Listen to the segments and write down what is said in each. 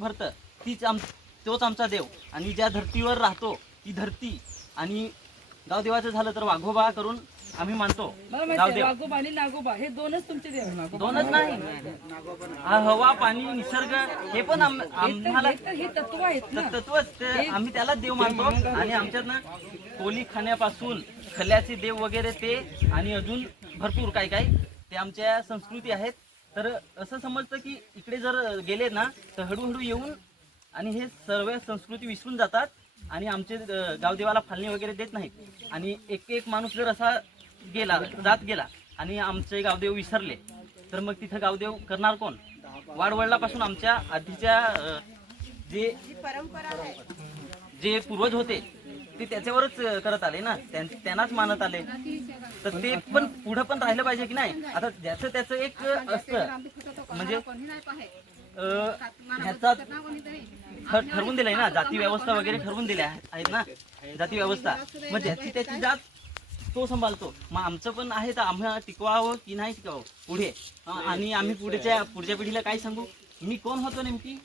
भरतं तोच आमचा देव. आणि ज्या धर्तीवर राहतो ती धरती आणि गावदेवाचं झालं तर वाघोबा करून आम्ही मानतो. गावदेव वाघोबा आणि नागोबा हे दोनच तुमचे देव. दोनच नाही, हवा पाणी निसर्ग हे पण आम्हाला हे तत्व आहेत ना, तत्वच ते आम्ही त्यालाच देव मानतो. आणि आमच्यात ना कोली खाण्यापासून खल्याचे देव वगैरे ते आणि अजून भरपूर काय काय ते आमच्या संस्कृती आहेत. तर असं समजतं की इकडे जर गेले ना तर हळूहळू येऊन आणि हे सर्व संस्कृती विसरून जातात आणि आमचे गावदेवाला फालणी वगैरे देत नाहीत. आणि एक एक माणूस जर असा जात गेला आणि आमचे गावदेव विसरले तर मग तिथं गावदेव करणार कोण? वाडवडिलापासून आमच्या आधीच्या जे पूर्वज होते ते त्याच्यावरच करत आले ना, त्यांनाच मानत आले. तर ते पण पुढे पण राहिलं पाहिजे की नाही. आता ज्याचं त्याचं एक असतं म्हणजे ह्याचा ठरवून दिलंय ना, जाती व्यवस्था वगैरे ठरवून दिल्या आहेत ना, जाती व्यवस्था. मग ज्याची त्याची जात तो सांभाळतो. मग आमचं पण आहे तर आम्हाला टिकवावं की नाही टिकवावं पुढे. आणि आम्ही पुढच्या पिढीला काय सांगू? मी कोण होतो नेमकी?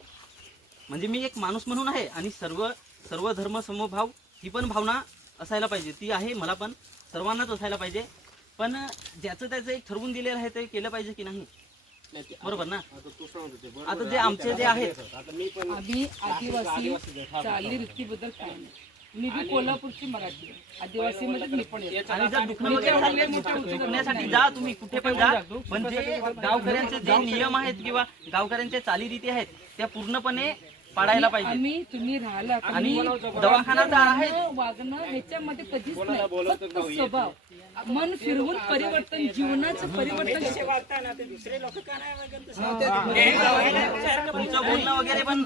म्हणजे मी एक माणूस म्हणून आहे आणि सर्व धर्म समभाव ही पण भावना असायला पाहिजे. ती आहे मला पण, सर्वांनाच असायला पाहिजे. पण ज्याचं त्याचं एक ठरवून दिलेलं आहे ते केलं पाहिजे की नाही, बरोबर ना? आता जे आमचे जे आहेत आम्ही आदिवासी चाली रीतीबद्दल काय नाही. मी बी कोल्हापूरची मराठी आदिवासी मध्येच मी पण येते. आणि जर दुखणं वगैरे झालं दुखण्यासाठी जा तुम्ही कुठे पण जा. पण जे गावकऱ्यांचे जे नियम आहेत किंवा गावकऱ्यांच्या चालीरीती आहेत त्या पूर्णपणे पाडायला पाहिजे. तुम्ही राहिला आणि दवाखाना आहे वागणं ह्याच्यामध्ये कधीच नाही, फक्त स्वभाव, मन फिरवून परिवर्तन, जीवनाचं परिवर्तन. तुमचं बोलणं वगैरे पण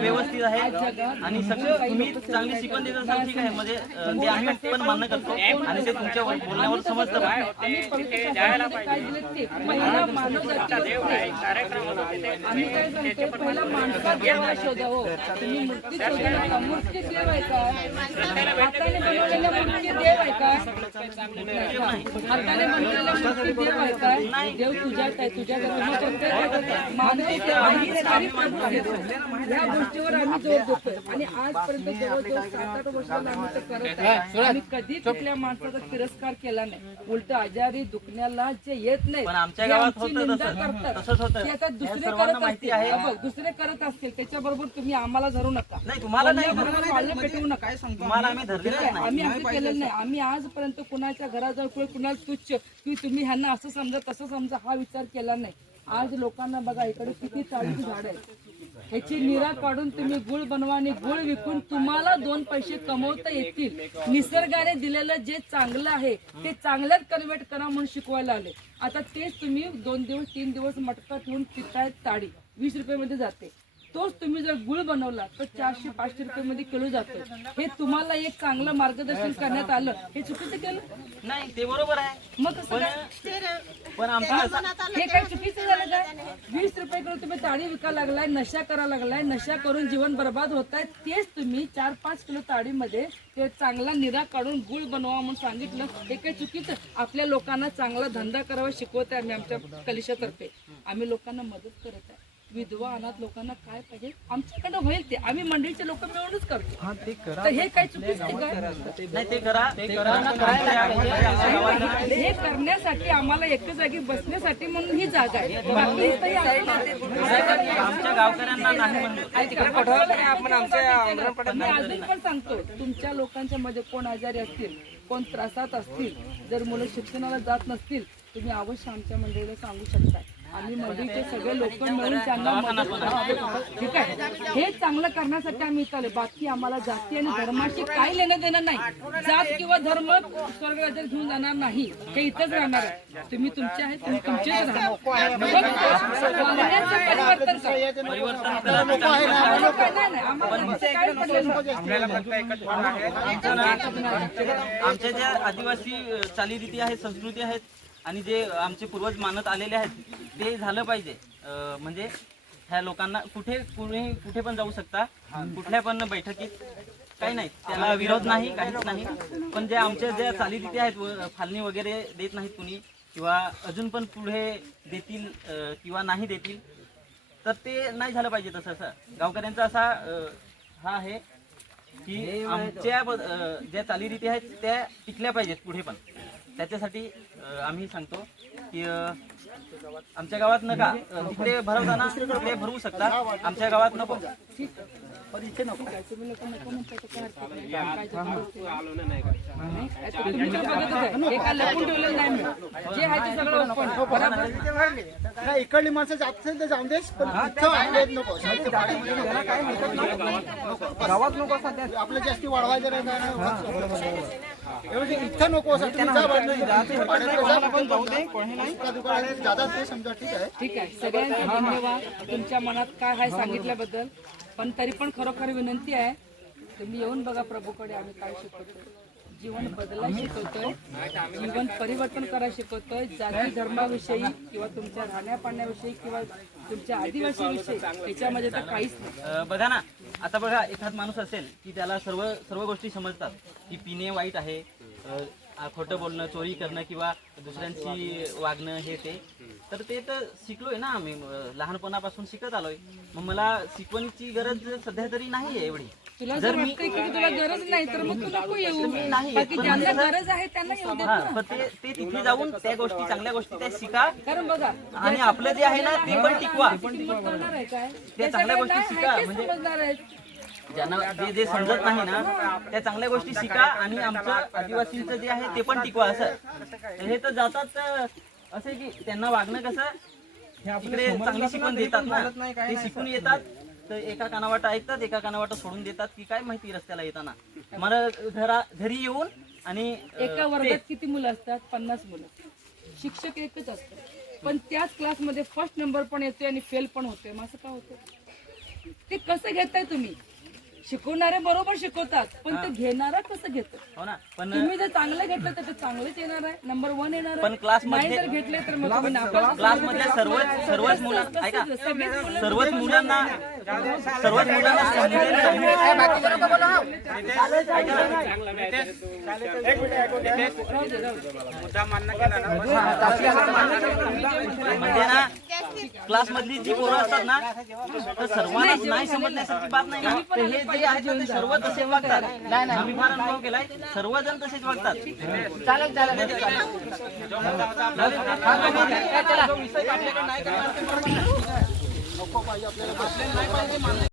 व्यवस्थित आहे आणि सगळं तुम्ही चांगली शिकवण देत असाल ठीक आहे. म्हणजे ते आम्ही पण मान्य करतो आणि ते तुमच्या बोलण्यावर समजतं. काय दिलं ते पहिला मानव जाती, आम्ही काय सांगतो पहिला माणसात देवा शोधावं. तुम्ही मूर्ती शोधू नका. मूर्ती देव आहे का? हाताने बनवलेल्या मूर्ती देव आहे का? हाताने बनवलेल्या मूर्ती देव आहे का? देव तुझ्यात आहे, तुझ्यात मानव या गोष्टीवर आम्ही जोर देतोय. आणि आजपर्यंत जवळजवळ 7-8 वर्षाला आम्ही ते करत आहे. आम्ही कधी कुठल्या माणसाचा तिरस्कार केला नाही. उलट आजारी दुखण्याला जे येत नाही आमच्या गावात करतात, आता दुसरे करत असतील, दुसरे करत असतील त्याच्याबरोबर तुम्ही आम्हाला धरू नका. तुम्हाला पेटवू नका. आम्ही असं केलेलं नाही. आम्ही आजपर्यंत कुणाच्या घराजवळ कुणाला तुच्छ की तुम्ही ह्यांना असं समजा तसं समजा हा विचार केला नाही. आज लोकांना बघा इकडे किती चाळीची झाड आहे, ह्याची निरा काढून तुम्ही गुळ बनवा आणि गुळ विकून तुम्हाला 2 पैसे कमवता येतील. निसर्गाने दिलेलं जे चांगलं आहे ते चांगल्यात कन्व्हर्ट करा म्हणून शिकवायला आले. आता तेच तुम्ही 2 दिवस 3 दिवस मटका ठेवून पितायत ताडी 20 रुपये जाते. तोच तुम्ही जर गुळ बनवला तर 400-500 रुपये मध्ये किलो जातो. हे तुम्हाला एक चांगलं मार्गदर्शन करण्यात आलं, हे चुकीचं केलं नाही. ते बरोबर आहे. मग कसं पण हे काय चुकीचं झालं काय? 20 रुपये किलो तुम्ही ताडी विकायला लागलाय, नशा करायला लागलाय, नशा करून जीवन बर्बाद होत आहे. तेच तुम्ही 4-5 किलो ताडीमध्ये ते चांगला निरा काढून गुळ बनवा म्हणून सांगितलं, हे काय चुकीचं? आपल्या लोकांना चांगला धंदा करावा शिकवत आहे आम्ही आमच्या कलिशातर्फे. आम्ही लोकांना मदत करत आहे. विधवा अनाथ लोकांना काय पाहिजे आमच्याकडे होईल ते आम्ही मंडळीचे लोक मिळूनच करतो. तर हे काय चुकीचं आहे का? हे करण्यासाठी आम्हाला एक जागी बसण्यासाठी म्हणून ही जागा आहे. आमच्या गावकऱ्यांना नाही मी अजून पण सांगतो, तुमच्या लोकांच्या मध्ये कोण आजारी असतील, कोण त्रासात असतील, जर मुलं शिक्षणाला जात नसतील, तुम्ही अवश्य आमच्या मंडळीला सांगू शकता. आम्ही मंडळीचे सगळे लोक मिळून त्यांना ठीक आहे. हे चांगलं करण्यासाठी आम्ही इथं आले. बाकी आम्हाला जाती आणि धर्माशी काही लेणं देणं नाही. जात किंवा धर्म स्वर्ग राज्यात घेऊन जाणार नाही, हे इथंच राहणार आहे. तुम्ही तुमचे आहेत, तुम्ही तुमचेच राहणार. आमच्या ज्या आदिवासी चालीरीती आहेत, संस्कृती आहेत आणि जे आमचे पूर्वज मानत आलेले आहेत ते झालं पाहिजे. म्हणजे ह्या लोकांना कुठे पण जाऊ शकता, कुठल्या पण बैठकीत, काही नाही, त्याला विरोध नाही, काहीच नाही. पण जे आमच्या ज्या चालीरीती आहेत, फालणी वगैरे देत नाहीत कुणी किंवा अजून पण पुढे देतील किंवा नाही देतील, तर ते नाही झालं पाहिजे तसं. असं गावकऱ्यांचा असा हा आहे की आमच्या ज्या चालीरीती आहेत त्या टिकल्या पाहिजेत पुढे पण. त्याच्यासाठी आम्ही सांगतो की आमच्या गावात नका, तिकडे भरवताना तिकडे भरवू शकता, आमच्या गावात नको. पण इथे नको. तुम्ही लोक नको म्हणता तर काय हरकत नाही. तुम्ही तर बघतच आहे. एका लपून ठेवलेलं नाही मी. जे आहे ते सगळं open. बरोबर. नाही, इकडली माणसं जात असेल तर जाऊन देस, पण इथं आपल्या नको. गावात नको सध्या आपलं जास्ती वाढवायचं नाही काय एवढी इथं नको असं तुम्ही जा दुकानात जातात ते समजा ठीक आहे. ठीक आहे. सगळ्यांचे धन्यवाद तुमच्या मनात काय आहे सांगितल्याबद्दल. पण तरी पण खरोखर विनंती आहे, तुम्ही येऊन बघा प्रभूकडे आम्ही काय शिकवतोय. जीवन बदलायला शिकवतोय, जीवन परिवर्तन करायला शिकवतोय. जाती धर्माविषयी किंवा तुमच्या राहण्या पाण्याविषयी किंवा तुमच्या आदिवासी विषयी त्याच्यामध्ये तर काहीच नाही. बघा ना, आता बघा एखाद माणूस असेल की त्याला सर्व गोष्टी समजतात की पिणे वाईट आहे, खोटं बोलणं, चोरी करणं किंवा दुसऱ्यांची वागणं हे ते, तर ते तर शिकलोय ना आम्ही, लहानपणापासून शिकत आलोय. मग मला शिकवणीची गरज सध्या तरी नाही आहे एवढी. तुला जर वाटतंय की तुला गरज नाही तर मग तू नको येऊ. बाकी ज्यांना गरज आहे त्यांना येऊ दे. हा, पण ते तिथे जाऊन त्या गोष्टी, चांगल्या गोष्टी त्या शिका कारण बघा आणि आपलं जे आहे ना ते पण टिकवा. किंमत करणार आहे काय ते चांगल्या गोष्टी शिका, ते म्हणजे समजणार आहेत. ज्यांना जे समजत नाही ना त्या चांगल्या गोष्टी शिका आणि आमचं आदिवासींचं जे आहे ते पण टिकवा. असं हे तर जातात असे की त्यांना वागणं कसं, इकडे चांगली शिकवण देतात ना, ते शिकून येतात तर एका कानावाटा ऐकतात, एका कानावाटा सोडून देतात की काय माहिती रस्त्याला येताना. मला घरी येऊन आणि एका वर्गात किती मुलं असतात? 50 मुलं. शिक्षक एकच असतात, पण त्याच क्लासमध्ये फर्स्ट नंबर पण येतोय आणि फेल पण होतोय. मग असं का होतं? ते कसं घेताय तुम्ही? शिकवणारे बरोबर शिकवतात, पण ते घेणारा कसं घेतो? हो ना. पण तुम्ही जर चांगलं घेतलं तर ते चांगलंच येणार आहे, नंबर 1 येणार आहे. पण क्लासमध्ये नाही जर घेतले तर मग तुम्ही नापास. क्लासमधल्या सर्वच मुलं ऐका, सगळीच मुलं सर्वच मुलांना म्हणजे ना क्लास मधली जी पोरं असतात ना तर सर्वांनाच नाही समजण्यासारखी बात नाही ना. तर हे जे आहेत ना ते सर्व तसेच वागतात. आम्ही फार अनुभव केलाय, सर्वजण तसेच वागतात.